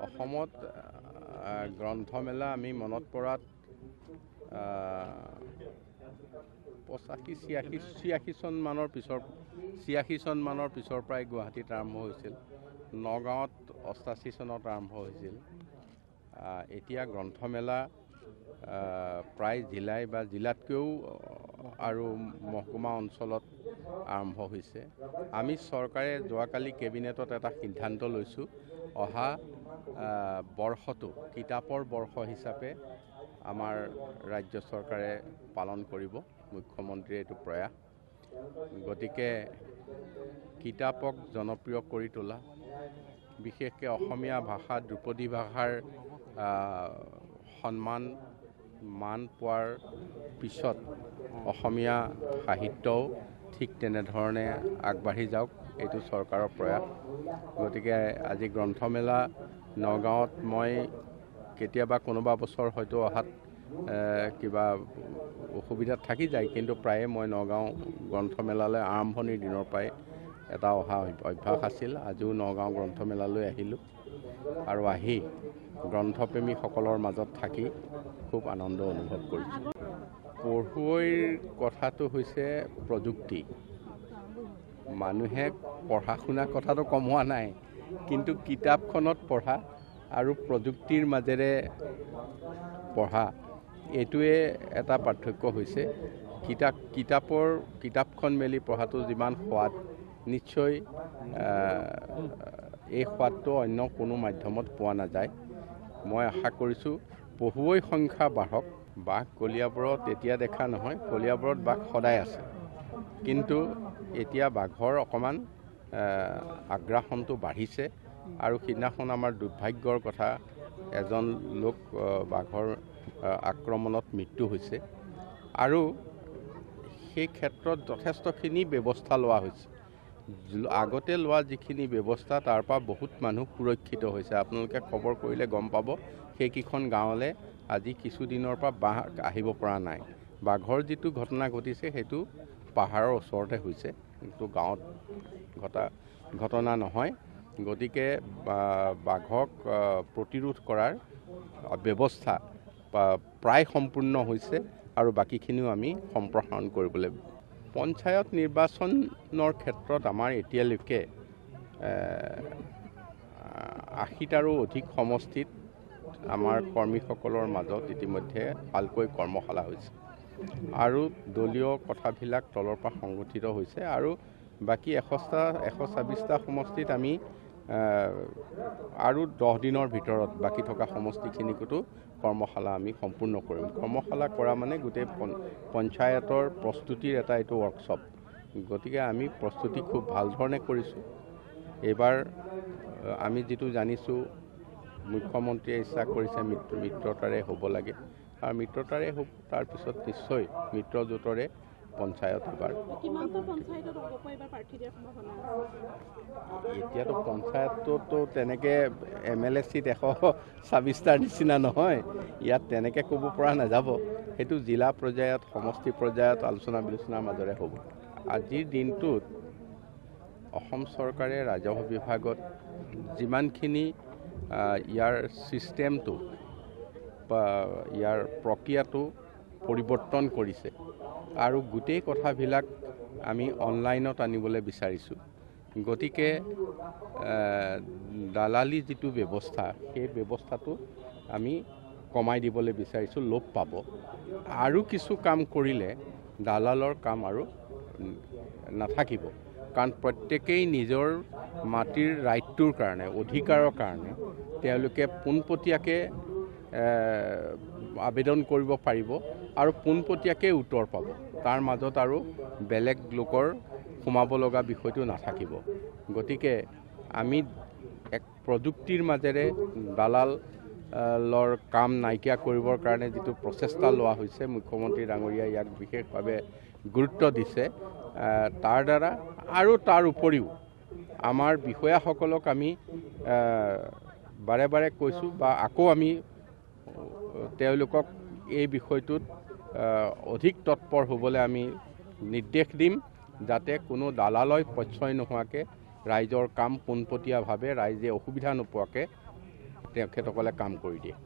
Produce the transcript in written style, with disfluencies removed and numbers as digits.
অসমত গ্ৰন্থমেলা আমি মনত পৰাত 85-86 চন মানৰ পিছৰ পৰাই গুৱাহাটীত আৰম্ভ হৈছিল। নগাঁৱত 88 চনত আৰম্ভ হৈছিল। এতিয়া গ্ৰন্থমেলা প্ৰায় জিলাই বা জিলাতকৈও আৰু মহকুমা অঞ্চলত আৰম্ভ হৈছে। আমি চৰকাৰে যোৱাকালি কেবিনেটত এটা সিদ্ধান্ত লৈছোঁ, অহা বৰ্ষটো কিতাপৰ বৰ্ষ হিচাপে আমাৰ ৰাজ্য চৰকাৰে পালন কৰিব। মুখ্যমন্ত্ৰীৰ এইটো প্ৰয়াস। গতিকে কিতাপক জনপ্ৰিয় কৰি তোলা, বিশেষকৈ অসমীয়া ভাষা ধ্ৰুপদী ভাষাৰ মান পোৱাৰ পিছত অসমীয়া সাহিত্যও ঠিক তেনেধৰণে আগবাঢ়ি যাওক, এইটো চৰকাৰৰ প্ৰয়াস। গতিকে আজি গ্ৰন্থমেলা নগাঁৱত মই কেতিয়াবা কোনোবা বছৰ হয়তো অহাত কিবা অসুবিধাত থাকি যায়, কিন্তু প্ৰায়ে মই নগাঁও গ্ৰন্থমেলালৈ আৰম্ভণিৰ দিনৰ পৰাই এটা অহা অভ্যাস আছিল। আজিও নগাঁও গ্ৰন্থমেলালৈ আহিলোঁ আৰু আহি গ্ৰন্থপ্ৰেমীসকলৰ মাজত থাকি খুব আনন্দ অনুভৱ কৰিছোঁ। পঢ়ুৱৈৰ কথাটো হৈছে প্ৰযুক্তি। মানুহে পঢ়া শুনা কথাটো কমোৱা নাই, কিন্তু কিতাপখনত পঢ়া আৰু প্ৰযুক্তিৰ মাজেৰে পঢ়া এইটোৱে এটা পাৰ্থক্য হৈছে। কিতাপখন মেলি পঢ়াটো যিমান সোৱাদ, নিশ্চয় এই সোৱাদটো অন্য কোনো মাধ্যমত পোৱা নাযায়। মই আশা কৰিছোঁ পঢ়ুৱৈ সংখ্যা বাঢ়ক। বাঘ কলিয়াবৰত এতিয়া দেখা নহয়, কলিয়াবৰত বাঘ সদায় আছে, কিন্তু এতিয়া বাঘৰ অকণমান আগ্ৰাসনটো বাঢ়িছে। আৰু সিদিনাখন আমাৰ দুৰ্ভাগ্যৰ কথা, এজন লোক বাঘৰ আক্ৰমণত মৃত্যু হৈছে। আৰু সেই ক্ষেত্ৰত যথেষ্টখিনি ব্যৱস্থা লোৱা হৈছে। আগতে লোৱা যিখিনি ব্যৱস্থা তাৰ পৰা বহুত মানুহ সুৰক্ষিত হৈছে। আপোনালোকে খবৰ কৰিলে গম পাব, সেইকেইখন গাঁৱলৈ আজি কিছুদিনৰ পৰা বাঘ আহিব পৰা নাই। বাঘৰ যিটো ঘটনা ঘটিছে সেইটো পাহাৰৰ ওচৰতে হৈছে, কিন্তু গাঁৱত ঘটনা নহয়। গতিকে বাঘক প্ৰতিৰোধ কৰাৰ ব্যৱস্থা প্ৰায় সম্পূৰ্ণ হৈছে আৰু বাকীখিনিও আমি সম্প্ৰসাৰণ কৰিবলৈ। পঞ্চায়ত নিৰ্বাচনৰ ক্ষেত্ৰত আমাৰ এতিয়ালৈকে 80টাৰো অধিক সমষ্টিত আমাৰ কৰ্মীসকলৰ মাজত ইতিমধ্যে ভালকৈ কৰ্মশালা হৈছে আৰু দলীয় কথাবিলাক তলৰ পৰা সংগঠিত হৈছে। আৰু বাকী 126টা সমষ্টিত আমি আৰু 10 দিনৰ ভিতৰত বাকী থকা সমষ্টিখিনিকতো কৰ্মশালা আমি সম্পূৰ্ণ কৰিম। কৰ্মশালা কৰা মানে গোটেই পঞ্চায়তৰ প্ৰস্তুতিৰ এটা এইটো ৱৰ্কশ্বপ। গতিকে আমি প্ৰস্তুতি খুব ভাল ধৰণে কৰিছোঁ। এইবাৰ আমি যিটো জানিছোঁ, মুখ্যমন্ত্ৰীয়ে ইচ্ছা কৰিছে মিত্ৰতাৰে হ'ব লাগে, আৰু মিত্ৰতাৰে হ'ব। তাৰপিছত নিশ্চয় মিত্ৰজোঁটৰে পঞ্চায়ত এবাৰ। এতিয়াতো পঞ্চায়ততো তেনেকৈ MLA চিট 126টাৰ নিচিনা নহয়। ইয়াত তেনেকৈ ক'ব পৰা নাযাব। সেইটো জিলা পৰ্যায়ত, সমষ্টি পৰ্যায়ত আলোচনা বিলোচনাৰ মাজেৰে হ'ব। আজিৰ দিনটোত অসম চৰকাৰে ৰাজহ বিভাগত যিমানখিনি ইয়াৰ ছিষ্টেমটো বা ইয়াৰ প্ৰক্ৰিয়াটো পৰিৱৰ্তন কৰিছে আৰু গোটেই কথাবিলাক আমি অনলাইনত আনিবলৈ বিচাৰিছোঁ। গতিকে দালালি যিটো ব্যৱস্থা, সেই ব্যৱস্থাটো আমি কমাই দিবলৈ বিচাৰিছোঁ, লোপ পাব। আৰু কিছু কাম কৰিলে দালালৰ কাম আৰু নাথাকিব, কাৰণ প্ৰত্যেকেই নিজৰ মাটিৰ ৰাইটটোৰ কাৰণে, অধিকাৰৰ কাৰণে তেওঁলোকে পোনপটীয়াকৈ আবেদন কৰিব পাৰিব আৰু পোনপটীয়াকৈ উত্তৰ পাব। তাৰ মাজত আৰু বেলেগ লোকৰ সোমাব লগা বিষয়টো নাথাকিব। গতিকে আমি এক প্ৰযুক্তিৰ মাজেৰে দালালৰ কাম নাইকিয়া কৰিবৰ কাৰণে যিটো প্ৰচেষ্টা লোৱা হৈছে, মুখ্যমন্ত্ৰী ডাঙৰীয়াই ইয়াক বিশেষভাৱে গুৰুত্ব দিছে। তাৰ দ্বাৰা আৰু তাৰ উপৰিও আমাৰ বিষয়াসকলক আমি বাৰে বাৰে কৈছোঁ বা আকৌ আমি তেওঁলোকক এই বিষয়টোত অধিক তৎপৰ হ'বলৈ আমি নিৰ্দেশ দিম, যাতে কোনো দালালয় প্ৰশ্ৰয় নোহোৱাকৈ ৰাইজৰ কাম পোনপটীয়াভাৱে ৰাইজে অসুবিধা নোপোৱাকৈ তেখেতসকলে কাম কৰি দিয়ে।